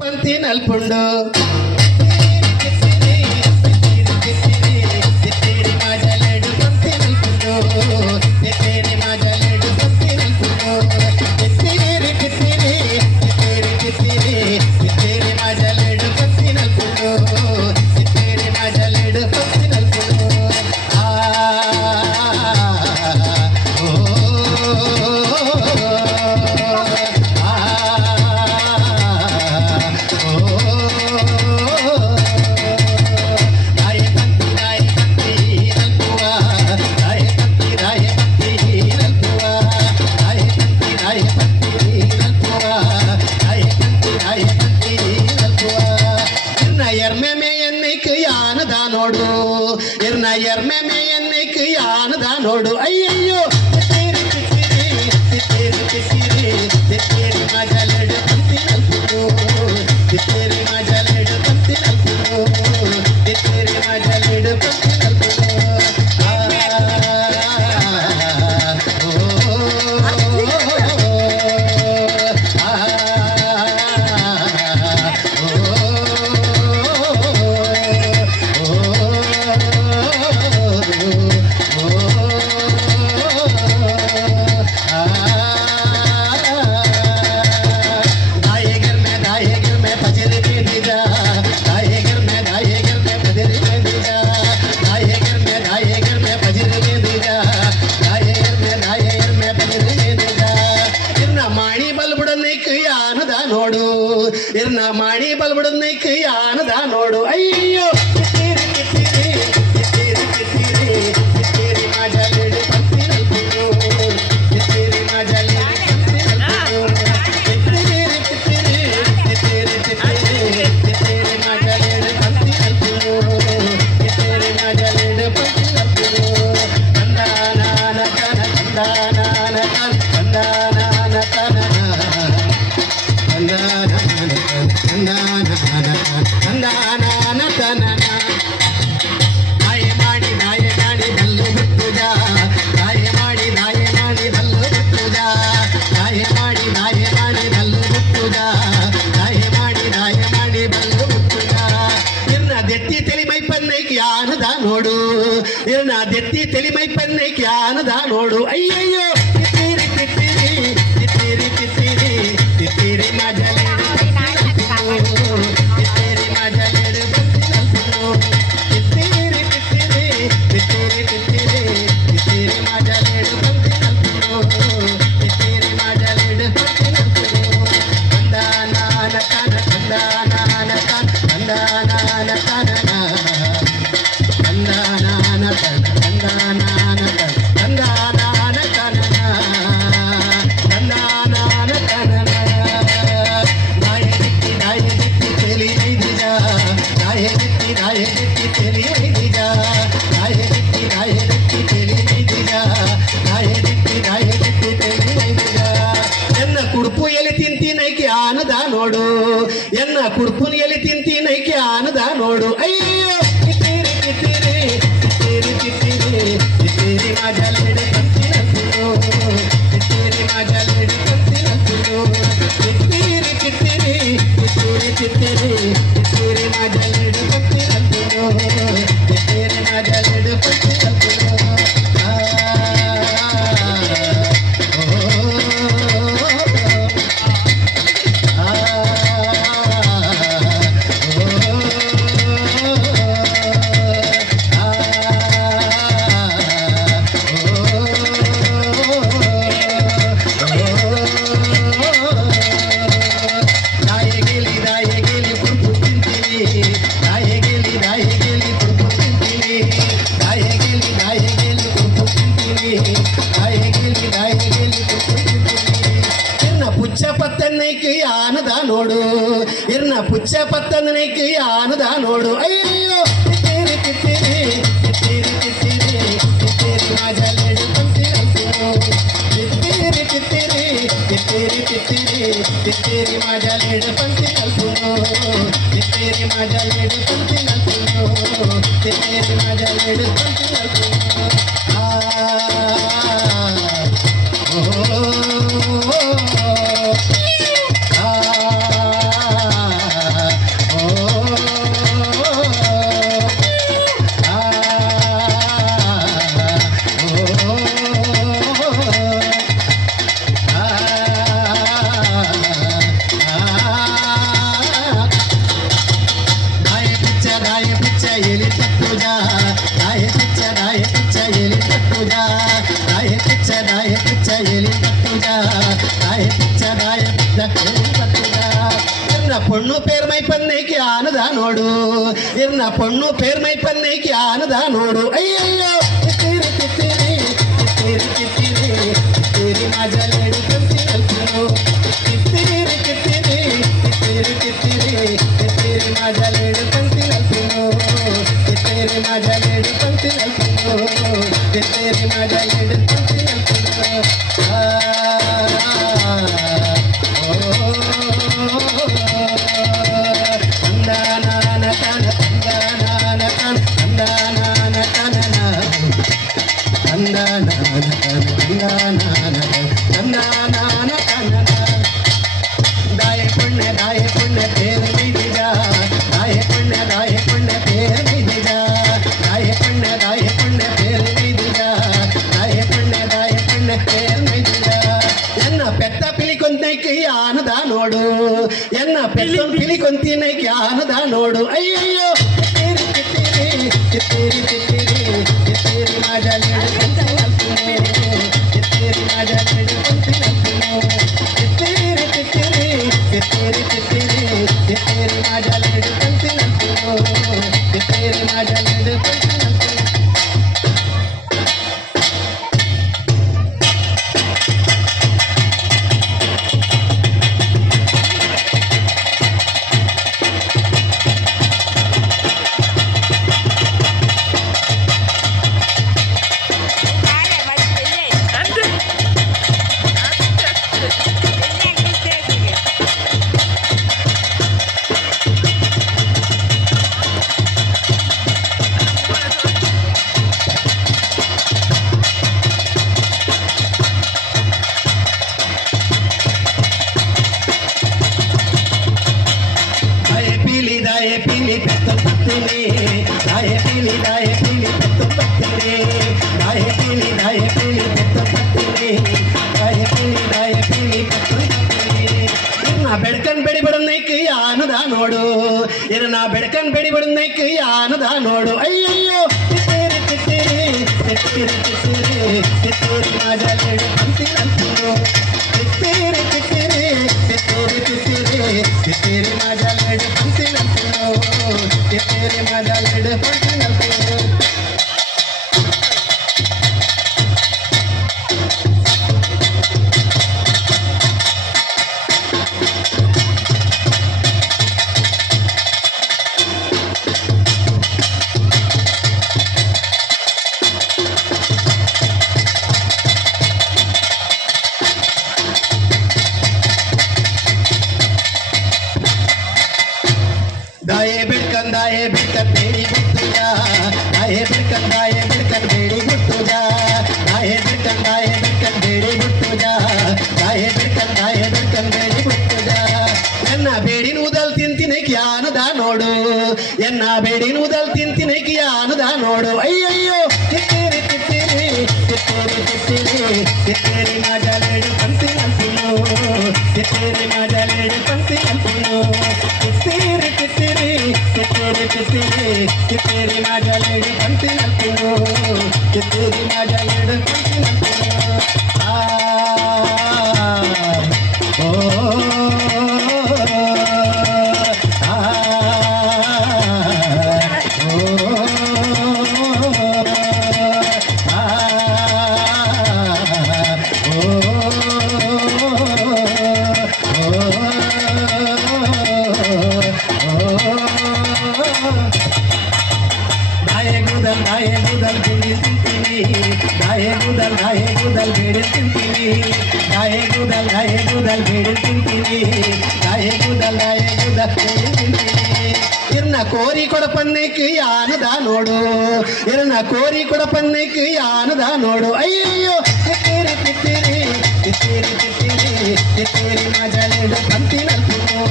పంతి నల్పుండు ನೋಡು ಅಯ್ಯಯ್ಯೋ ನೋಡು ಇರ್ನ ಮಾಡಿ ಬಲ್ಬಿಡನ್ನೈಕ್ ಯಾನದ ನೋಡು ಅಯ್ಯೋ ನೋಡು ಇರ್ನ ದೆತ್ತಿ ತೆಲಿಮೈ ಪನ್ನೈಕ್ ಯಾನದ ನೋಡು ಅಯ್ಯಯ್ಯೋ ಕಿತ್ತೀರಿ ಕಿತ್ತೀರಿ ಕಿತ್ತೀರಿ ಕಿತ್ತೀರಿ ಕಿತ್ತೀರಿ ಮಜಲೇಡು ಕಿತ್ತೀರಿ ಮಜಲೇಡು ಕಿತ್ತೀರಿ ಕಿತ್ತೀರಿ ಕಿತ್ತೀರಿ ಕಿತ್ತೀರಿ ಕಿತ್ತೀರಿ ಮಜಲೇಡು ಕಿತ್ತೀರಿ ಮಜಲೇಡು ಕಂದಾನ ಕನ ಕಂದಾನ ಕಂದಾನ ಕನ ಕುಡ್ಪು ಎಲ್ಲಿ ತಿಂತೀನೈಕೆ ಆನದ ನೋಡು ಎನ್ನ ಕುಡ್ಪುನ ಎಲ್ಲಿ ತಿಂತೀನೈಕೆ ಆನದ ನೋಡು ಅಯ್ಯೋ ಕಿತ್ತೀರಿ ಕಿತ್ತೀರಿ ಕಿತ್ತೀರಿ ಕಿತ್ತೀರಿ ಕಿತ್ತೀರಿ ಮಜಲೇಡು ಕಿತ್ತೀರಿ ಮಜಲೇಡು ಕಿತ್ತೀರಿ ಕಿತ್ತೀರಿ ಕಿತ್ತೀರಿ ಕಿತ್ತೀರಿ ಕಿತ್ತೀರಿ ಮಜಲೇಡು ಕಿತ್ತೀರಿ ಮಜಲೇಡು ಆನದ ನೋಡು ಇರ್ನ ಪುಚ್ಚ ಪತ್ತನೈಕ್ ಆನದ ನೋಡು ಅಯ್ಯೋ ಕಿತ್ತೀರಿ ಕಿತ್ತೀರಿ ಕಿತ್ತೀರಿ ಕಿತ್ತೀರಿ ಕಿತ್ತೀರಿ ಮಜಲೇಡು ಕಿತ್ತೀರಿ ಕಿತ್ತೀರಿ ಕಿತ್ತೀರಿ ಕಿತ್ತೀರಿ ಕಿತ್ತೀರಿ ಮಜಲೇಡು ಪಂಕ್ತಿ ಕಲ್ಪುನು ಕಿತ್ತೀರಿ ಮಜಲೇಡು ಪಂಕ್ತಿ ಕಲ್ಪುನು ಕಿತ್ತೀರಿ ಮಜಲೇಡು ಪಂಕ್ತಿ ಕಲ್ಪುನು பொண்ணு பேர்மை பண்ணைக்கு ஆனதா நோಡು என்ன பொண்ணு பேர்மை பண்ணைக்கு ஆனதா நோಡು ಅಯ್ಯಯ್ಯೋ ತಿತ್ತಿರಿ ತಿತ್ತಿರಿ ತಿತ್ತಿರಿ ತಿತ್ತಿರಿ ತಿತ್ತಿರಿ ಮಾಜಲೇಡು ಕಂತಿ ನಲ್ಪನು ತಿತ್ತಿರಿ ತಿತ್ತಿರಿ ತಿತ್ತಿರಿ ತಿತ್ತಿರಿ ತಿತ್ತಿರಿ ಮಾಜಲೇಡು ಕಂತಿ ನಲ್ಪನು ತಿತ್ತಿರಿ ಮಾಜಲೇಡು ಕಂತಿ ನಲ್ಪನು ತಿತ್ತಿರಿ ಮಾಜಲೇಡು ಕಂತಿ ನಲ್ಪನು दाए पुण्य तेर में दिजा दाए पुण्य तेर में दिजा दाए पुण्य तेर में दिजा दाए पुण्य तेर में दिजा ಎನ್ನ ಪೆತ್ತ ಪಿಲಿಕೊಂತೈಕೆ ಆನದ ನೋಡು ಎನ್ನ ಪೆತ್ತ ಪಿಲಿಕೊಂತಿನೈಕೆ ಆನದ ನೋಡು ಅಯ್ಯಯ್ಯೋ ತಿತ್ತಿರಿ ತಿತ್ತಿರಿ ತಿತ್ತಿರಿ ತಿತ್ತಿರಿ ತಿತ್ತಿರಿ ಮಾಜಲೇಡು ತಿತ್ತಿರಿ ಮಾಜಲೇಡು ತಿತ್ತಿರಿ ತಿತ್ತಿರಿ ತಿತ್ತಿರಿ ತಿತ್ತಿರಿ ತಿತ್ತಿರಿ ಮಾಜಲೇಡು ತಿತ್ತಿರಿ ಮಾಜಲೇಡು दाए पीली पेतो पत्तले दाए पीली पेतो पत्तले दाए पीली पेतो पत्तले दाए पीली पेतो पत्तले इरना बेडकन बेड़ी बड़न्नैके आनद नोಡು इरना बेडकन बेड़ी बड़न्नैके आनद नोಡು अय्यಯ್ಯೋ तित्तेरी तित्तेरी तित्तेरी तित्तेरी तित्तेरी माजलेಡು पंती नल्पनु तित्तेरी तित्तेरी तित्तेरी तित्तेरी तित्तेरी माजलेಡು पंती नल्पनु तित्तेरी माजलेಡು पंती नल्पनु दाए बिड़कन बेड़ी गुट्टुजा दाए बिड़कन बेड़ी गुट्टुजा दाए बिड़कन बेड़ी गुट्टुजा दाए बिड़कन बेड़ी गुट्टुजा ಎನ್ನ ಬೇಡಿನ ಉದಲ್ ತಿಂತಿನೈಕಿ ಆನದ ನೋಡು ಎನ್ನ ಬೇಡಿನ ಉದಲ್ ತಿಂತಿನೈಕಿ ಆನದ ನೋಡು ಅಯ್ಯಯ್ಯೋ ತಿತ್ತಿರಿ ತಿತ್ತಿರಿ ತಿತ್ತಿರಿ ತಿತ್ತಿರಿ ತಿತ್ತಿರಿ ಮಾಜಲೇಡು ಪಂತಿ ನಲ್ಪನು ತಿತ್ತಿರಿ ಮಾಜಲೇಡು ಪಂತಿ ನಲ್ಪನು ತಿತ್ತಿರಿ ತಿತ್ತಿರಿ ತಿತ್ತಿರಿ ತಿತ್ತಿರಿ ತಿತ್ತಿರಿ ಮಾಜಲೇಡು ಪಂತಿ ನಲ್ಪನು ತಿತ್ತಿರಿ ಮಾಜಲೇಡು ಪಂತಿ ನಲ್ಪನು दाए गुदल बेड़ी तिंತೀನಿ दाए गुदल बेड़ी तिंತೀನಿ दाए गुदल बेड़ी तिंತೀನಿ दाए गुदल बेड़ी तिंತೀನಿ ಇರ್ನ ಕೋರಿ ಕೊಡಪನ್ನೈಕೆ ಆನದ ನೋಡು ಇರ್ನ ಕೋರಿ ಕೊಡಪನ್ನೈಕೆ ಆನದ ನೋಡು ಅಯ್ಯಯ್ಯೋ ತಿತ್ತಿರಿ ತಿತ್ತಿರಿ ತಿತ್ತಿರಿ ತಿತ್ತಿರಿ ತಿತ್ತಿರಿ ಮಾಜಲೇಡು ಪಂತಿ ನಲ್ಪನು